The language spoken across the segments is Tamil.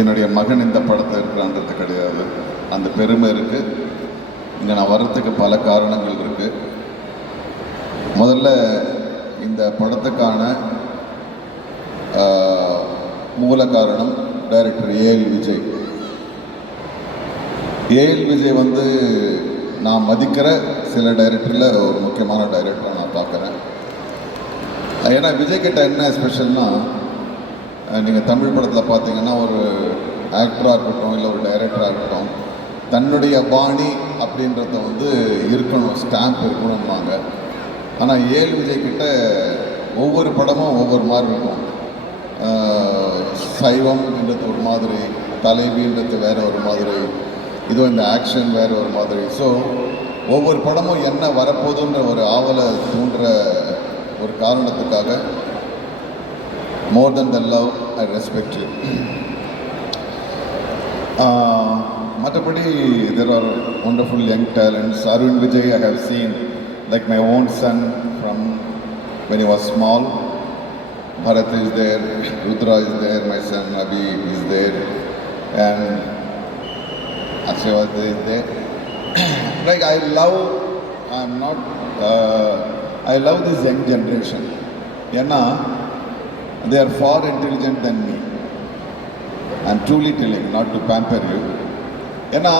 என்னுடைய மகன் இந்த படத்தை இருக்கிறான்றது கிடையாது. அந்த பெருமை இருக்குது இங்கே நான் வர்றதுக்கு பல காரணங்கள் இருக்குது முதல்ல இந்த படத்துக்கான மூல காரணம் director AL Vijay. AL Vijay வந்து நான் மதிக்கிற சில டைரக்டரில் ஒரு முக்கியமான டைரக்டரை நான் பார்க்குறேன். ஏன்னா விஜய் கிட்ட என்ன ஸ்பெஷல்னால் நீங்கள் தமிழ் படத்தில் பார்த்தீங்கன்னா ஒரு ஆக்டராக இருக்கட்டும் இல்லை ஒரு டைரக்டராக இருக்கட்டும் தன்னுடைய பாணி அப்படின்றத வந்து இருக்கணும் ஸ்டாம்ப் இருக்கணும்பாங்க. ஆனால் ஏழு விஜய் கிட்ட ஒவ்வொரு படமும் ஒவ்வொரு மாதிரி இருக்கும். சைவம் சைவம்ன்றது ஒரு மாதிரி தலைவின்றது வேறு ஒரு மாதிரி இதுவும் இந்த ஆக்ஷன் வேறு ஒரு மாதிரி. ஸோ ஒவ்வொரு படமும் என்ன வரப்போகுதுன்ற ஒரு ஆவலை தூண்டுற ஒரு காரணத்துக்காக More than the love I respect you மற்றபடி there are wonderful young talents Arun Vijay I have seen like my own son from when he was small Bharat is there, Rudra is there, my son Abhi is there, and Ashwad is there. like I love, I'm not, uh, I love this young generation. ஏன்னா they are far intelligent than me. I'm truly telling, not to pamper you. ஏன்னா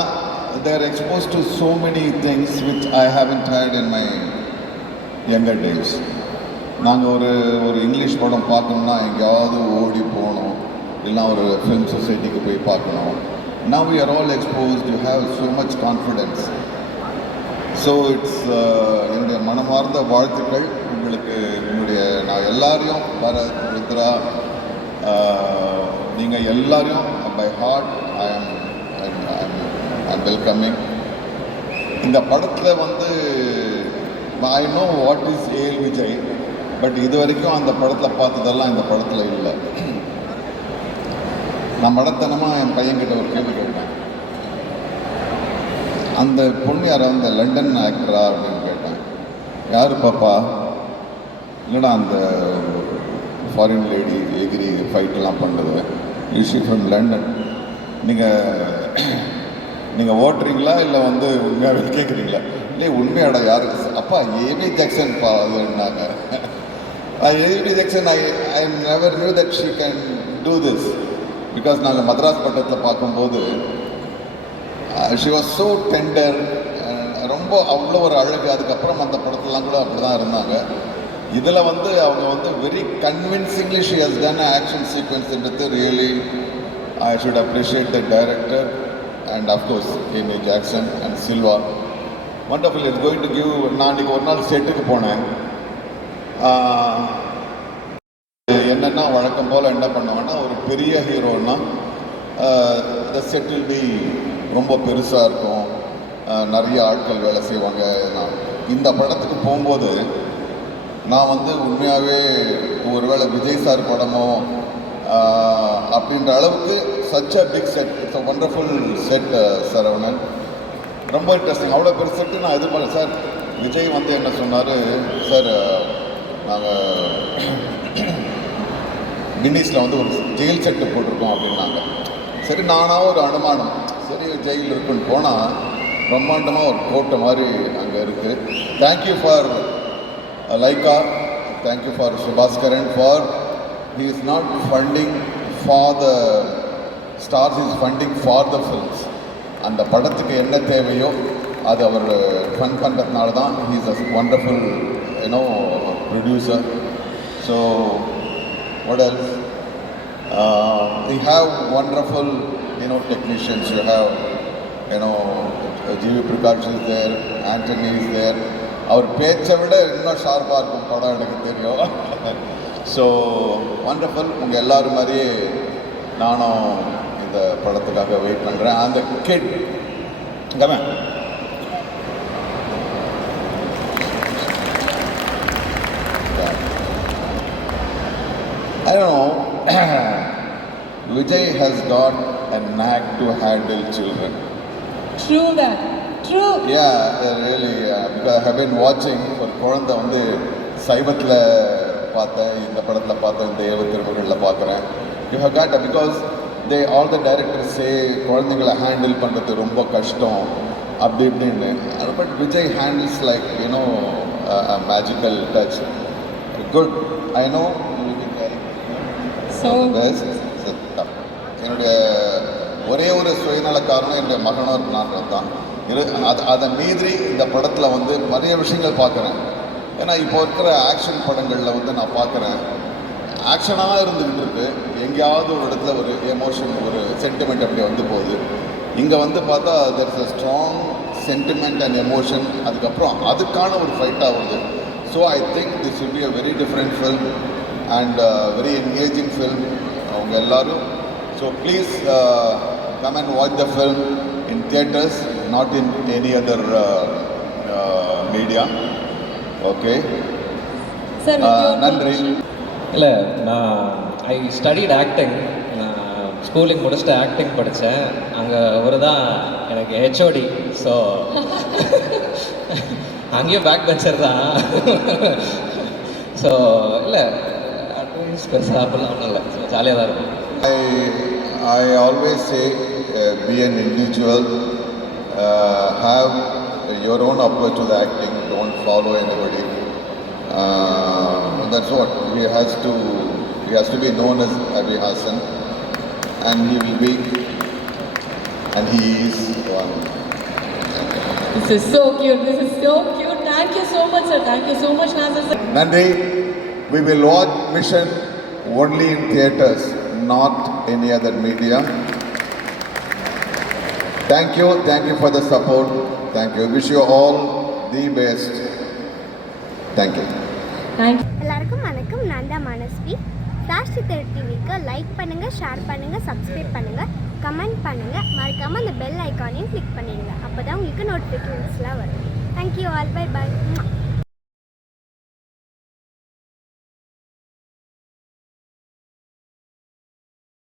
they are exposed to so many things which I haven't had in my younger days. நாங்கள் ஒரு ஒரு இங்கிலீஷ் படம் பார்க்கணும்னா எங்கேயாவது ஓடி போகணும் இல்லைனா ஒரு ஃபிலிம் சொசைட்டிக்கு போய் பார்க்கணும் now we are all exposed you have so much confidence so it's என்னுடைய மனமார்ந்த வாழ்த்துக்கள் உங்களுக்கு என்னுடைய நான் எல்லாரையும் பரத் ருத்ரா நீங்கள் எல்லாரையும் by heart I am I'm welcoming இந்த படத்தில் வந்து ஐ நோ வாட் இஸ் ஏல் விஜய் பட் இது வரைக்கும் அந்த படத்தில் பார்த்ததெல்லாம் இந்த படத்தில் இல்லை. நான் மடத்தனமாக என் பையன்கிட்ட ஒரு கேள்வி கேட்டேன். அந்த பொண்ணு யாராவது அந்த லண்டன் ஆக்டரா அப்படின்னு கேட்டேன். யார் பாப்பா? இல்லைடா அந்த ஃபாரின் லேடி எகிரி ஃபைட்டெல்லாம் பண்ணுறது இஷ்யூ ஃப்ரம் லண்டன் நீங்கள் நீங்கள் ஓட்டுறீங்களா? இல்லை வந்து உண்மையாகவே கேட்குறீங்களா இல்லை உண்மையாடா யாரு? அப்பா ஏபி ஜாக்சன் பா அதுன்னாங்க Amy Jackson I I never knew that she can do this because நாங்கள் மദ്രാஸ் பட்டத்தில் பார்க்கும்போது ஷி வாஸ் ஸோ டெண்டர் ரொம்ப அவ்வளோ ஒரு அழகு. அதுக்கப்புறம் அந்த படத்துலலாம் கூட அப்படி தான் இருந்தாங்க. இதில் வந்து அவங்க வந்து very convincingly she has done action சீக்வன்ஸ்ன்றது really I should appreciate the director and of course Amy Jackson and Silva wonderful it's going to give நான் அன்றைக்கி ஒரு நாள் செட்டுக்கு போனேன். என்னென்னா வழக்கம் போல் என்ன பண்ணுவேன்னா ஒரு பெரிய ஹீரோன்னா த செட்டில் பி ரொம்ப பெருசாக இருக்கும். நிறைய ஆட்கள் வேலை செய்வாங்க. நான் இந்த படத்துக்கு போகும்போது நான் வந்து உண்மையாகவே ஒருவேளை விஜய் சார் படமோ அப்படின்ற அளவுக்கு such a big set it's a wonderful set Saravanan ரொம்ப இன்ட்ரெஸ்டிங் அவ்வளோ பெரிய செட்டு நான் எதிர்பார்க்க சார் விஜய் வந்து என்ன சொன்னார்? சார் நாங்கள் கின்னீஸில் வந்து ஒரு ஜெயில் செட்டு போட்டிருக்கோம் அப்படின்னாங்க. சரி நானாக ஒரு அனுமானம். சரி ஜெயில் இருக்குன்னு போனால் பிரம்மாண்டமாக ஒரு கோட்டை மாதிரி அங்கே இருக்குது thank you for Lyca for for for for is is not funding for the he is funding for the films. அந்த படத்துக்கு என்ன தேவையோ அது அவர் ஃபன் பண்ணுறதுனால தான் he's a wonderful you know producer so what else? Uh, we have wonderful, you know, technicians. You have, you know, G.V. Prakash is there, Anthony is there. அவர் பேச்சை விட இன்னும் ஷார்ப்பாக இருக்கும் படம் எனக்கு தெரியும் ஸோ வண்டர்ஃபுல் உங்கள் எல்லோரும் மாதிரியே நானும் இந்த படத்துக்காக வெயிட் பண்ணுறேன் அந்த கிட் கமே I don't know. Vijay has got a knack to handle children. True that. True. Yeah, really. Because I have been watching ஒரு குழந்தை வந்து சைவத்தில் பார்த்தேன் இந்த படத்தில் பார்த்தேன் இந்த ஏவ திருமகளில் பார்க்குறேன். You have got because they all the directors say குழந்தைங்களை ஹேண்டில் பண்ணுறது ரொம்ப கஷ்டம் அப்படி இப்படின்னு. But Vijay handles like you know magical touch good I know என்னுடைய ஒரே ஒரு சுயநல காரணம் என்னுடைய மகனோர் நான் தான் அது அதை மீறி இந்த படத்தில் வந்து நிறைய விஷயங்கள் பார்க்குறேன் ஏன்னா இப்போ இருக்கிற ஆக்ஷன் படங்களில் வந்து நான் பார்க்குறேன் ஆக்ஷனாக இருந்துக்கிட்டு இருக்கு. எங்கேயாவது ஒரு இடத்துல ஒரு எமோஷன் ஒரு சென்டிமெண்ட் அப்படி வந்து போகுது. இங்கே வந்து பார்த்தா there is a strong sentiment and emotion அதுக்கப்புறம் அதுக்கான ஒரு ஃபைட்டாக வருது so I think this will be a very different film and very engaging film அவங்க எல்லாரும். So please come and watch the film in theatres not in any other media okay நன்றி. இல்லை நான் ஐ ஸ்டடிட் ஆக்டிங் நான் ஸ்கூலிங் முடிச்சுட்டு ஆக்டிங் படித்தேன் அங்கே அவர் தான் எனக்கு ஹெச்ஓடி ஸோ அங்கேயும் பேக் பெஞ்சர் தான். ஸோ இல்லை அட்வைஸ் பெருசாக அப்படிலாம் ஒன்றும் இல்லை. ஸோ ஜாலியாக தான் இருக்கும். I, I always say uh, be an individual, uh, have your own approach to the acting, don't follow anybody. Uh, that's what he has to. He has to be known as Avi Hassan, and he will be, and he is one. This is so cute. This is so cute. Thank you so much, sir. Thank you so much, Nazar sir. Nandri, we will watch Mission only in theaters, not any other media. Thank you, thank you for the support. Thank you. Wish you all the best. Thank you. Thank you. எல்லாருக்கும் வணக்கம் நான் தான் மனஸ்வி ஃப்ளாஷ் சித்தர் டிவிக்கு லைக் பண்ணுங்கள் ஷேர் பண்ணுங்கள் சப்ஸ்கிரைப் பண்ணுங்கள் கமெண்ட் பண்ணுங்கள் மறக்காமல் அந்த பெல் ஐக்கானையும் கிளிக் பண்ணிடுங்க அப்போ தான் உங்களுக்கு நோட்டிஃபிகேஷன்ஸ்லாம் வரும் தேங்க்யூ ஆல் பை பை